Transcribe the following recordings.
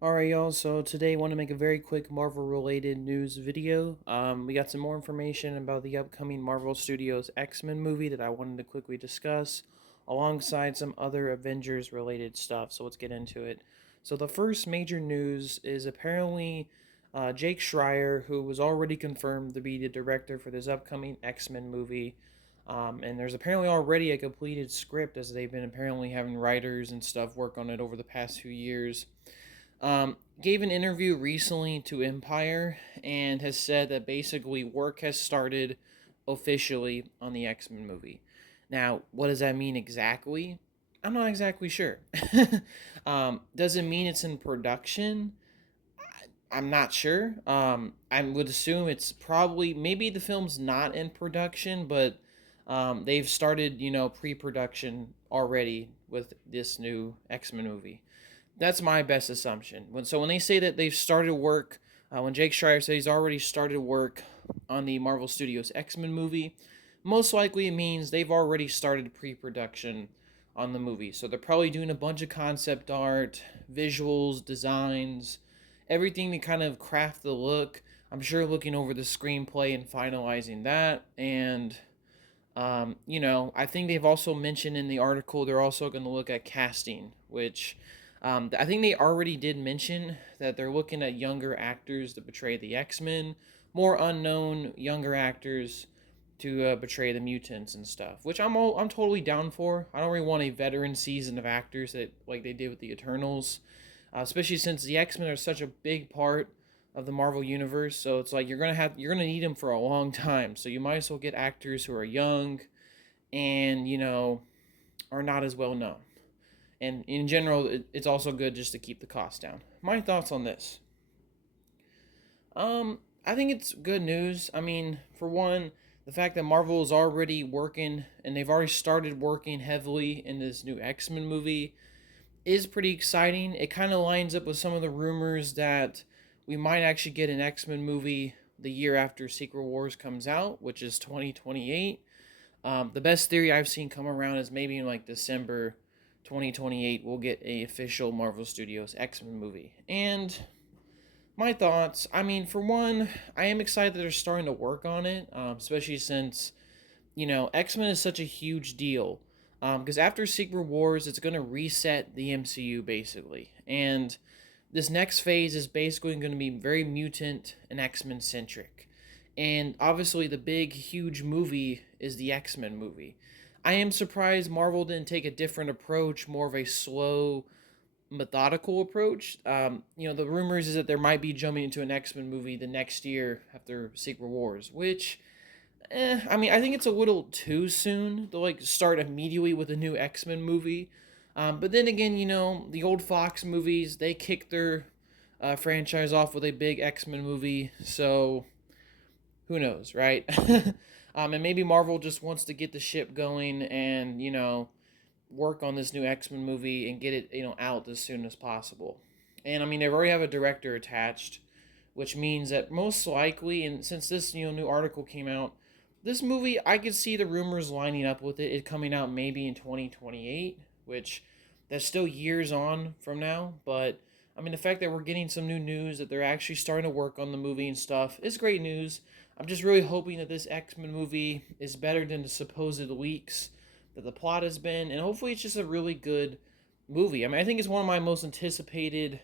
Alright, y'all, so today I want to make a very quick Marvel related news video. We got some more information about the upcoming Marvel Studios X-Men movie that I wanted to quickly discuss, alongside some other Avengers related stuff, so let's get into it. So the first major news is apparently Jake Schreier, who was already confirmed to be the director for this upcoming X-Men movie. And there's apparently already a completed script, as they've been apparently having writers and stuff work on it over the past few years. Gave an interview recently to Empire and has said that basically work has started officially on the X-Men movie. Now, what does that mean exactly? I'm not exactly sure. Does it mean it's in production? I'm not sure. I would assume it's probably maybe the film's not in production, but they've started, pre-production already with this new X-Men movie. That's my best assumption. When they say that they've started work, when Jake Schreier said he's already started work on the Marvel Studios X-Men movie, most likely it means they've already started pre-production on the movie. So they're probably doing a bunch of concept art, visuals, designs, everything to kind of craft the look. I'm sure looking over the screenplay and finalizing that. And I think they've also mentioned in the article they're also going to look at casting, which I think they already did mention that they're looking at younger actors to portray the X-Men, more unknown younger actors to portray the mutants and stuff, which I'm totally down for. I don't really want a veteran season of actors that like they did with the Eternals, especially since the X-Men are such a big part of the Marvel universe. So it's like you're gonna need them for a long time. So you might as well get actors who are young and are not as well known. And in general, it's also good just to keep the cost down. My thoughts on this. I think it's good news. I mean, for one, the fact that Marvel is already working and they've already started working heavily in this new X-Men movie is pretty exciting. It kind of lines up with some of the rumors that we might actually get an X-Men movie the year after Secret Wars comes out, which is 2028. The best theory I've seen come around is maybe in like December 2028 we'll get a official Marvel Studios X-Men movie. And my thoughts, I mean, for one, I am excited that they're starting to work on it, especially since X-Men is such a huge deal. Because after Secret Wars, it's going to reset the MCU basically. And this next phase is basically going to be very mutant and X-Men centric. And obviously, the big, huge movie is the X-Men movie. I am surprised Marvel didn't take a different approach, more of a slow, methodical approach. The rumors is that there might be jumping into an X-Men movie the next year after Secret Wars, which I mean, I think it's a little too soon to like start immediately with a new X-Men movie. But then again, the old Fox movies, they kicked their franchise off with a big X-Men movie, so who knows, right? And maybe Marvel just wants to get the ship going and work on this new X-Men movie and get it out as soon as possible. And I mean, they already have a director attached, which means that most likely, and since this new article came out, this movie I could see the rumors lining up with it coming out maybe in 2028, which that's still years on from now. But I mean, the fact that we're getting some new news that they're actually starting to work on the movie and stuff is great news. I'm just really hoping that this X-Men movie is better than the supposed leaks that the plot has been, and hopefully it's just a really good movie. I mean, I think it's one of my most anticipated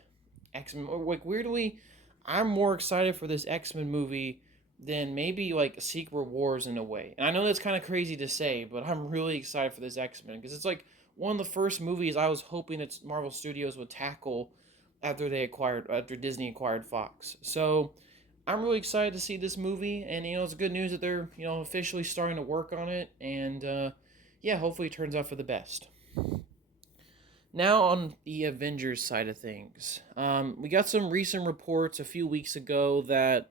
X-Men. Like weirdly, I'm more excited for this X-Men movie than maybe like Secret Wars in a way. And I know that's kind of crazy to say, but I'm really excited for this X-Men because it's like one of the first movies I was hoping that Marvel Studios would tackle after Disney acquired Fox. So I'm really excited to see this movie, and it's good news that they're officially starting to work on it, and yeah, hopefully it turns out for the best. Now on the Avengers side of things, we got some recent reports a few weeks ago that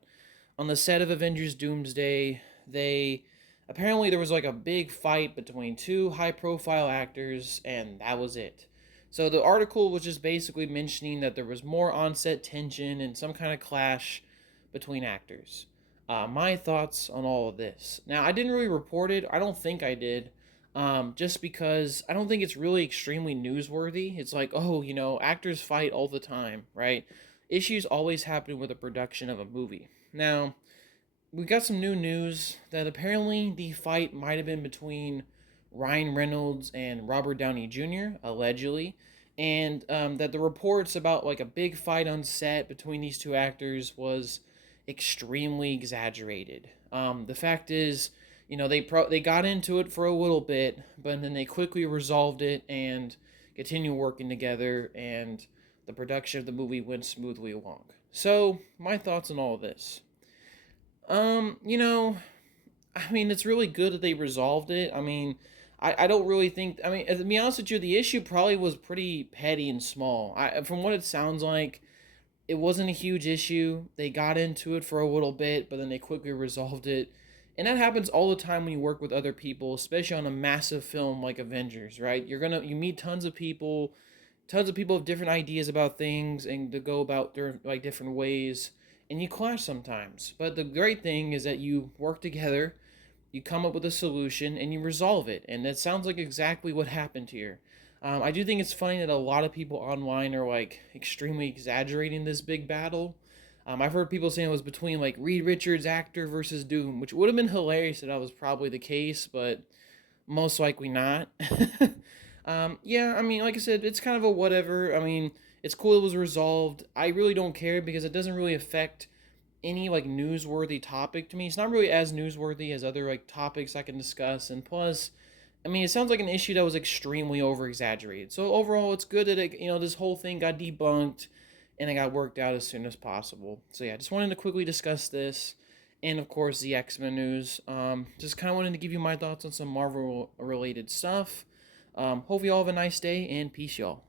on the set of Avengers Doomsday, they apparently there was like a big fight between two high-profile actors, and that was it. So the article was just basically mentioning that there was more on-set tension and some kind of clash between actors. My thoughts on all of this. Now, I didn't really report it. I don't think I did. just because I don't think it's really extremely newsworthy. It's like, oh, actors fight all the time, right? Issues always happen with the production of a movie. Now, we got some new news that apparently the fight might have been between Ryan Reynolds and Robert Downey Jr., allegedly, and that the reports about like a big fight on set between these two actors was extremely exaggerated. The fact is, they got into it for a little bit, but then they quickly resolved it and continue working together, and the production of the movie went smoothly along. So, my thoughts on all of this. Um, you know, I mean, it's really good that they resolved it. I mean, I don't really think. I mean, to be honest with you, the issue probably was pretty petty and small. From what it sounds like, it wasn't a huge issue. They got into it for a little bit, but then they quickly resolved it. And that happens all the time when you work with other people, especially on a massive film like Avengers, right? You meet tons of people have different ideas about things and to go about their like different ways, and you clash sometimes. But the great thing is that you work together, you come up with a solution, and you resolve it. And that sounds like exactly what happened here. I do think it's funny that a lot of people online are like extremely exaggerating this big battle. I've heard people saying it was between like Reed Richards, actor, versus Doom, which would have been hilarious if that was probably the case, but most likely not. Yeah, I mean, like I said, it's kind of a whatever. I mean, it's cool it was resolved. I really don't care because it doesn't really affect any like newsworthy topic to me. It's not really as newsworthy as other like topics I can discuss. And plus, I mean, it sounds like an issue that was extremely over exaggerated. So overall, it's good that this whole thing got debunked and it got worked out as soon as possible. So yeah, just wanted to quickly discuss this, and of course the X-Men news. Just kind of wanted to give you my thoughts on some Marvel related stuff. Hope you all have a nice day, and peace, y'all.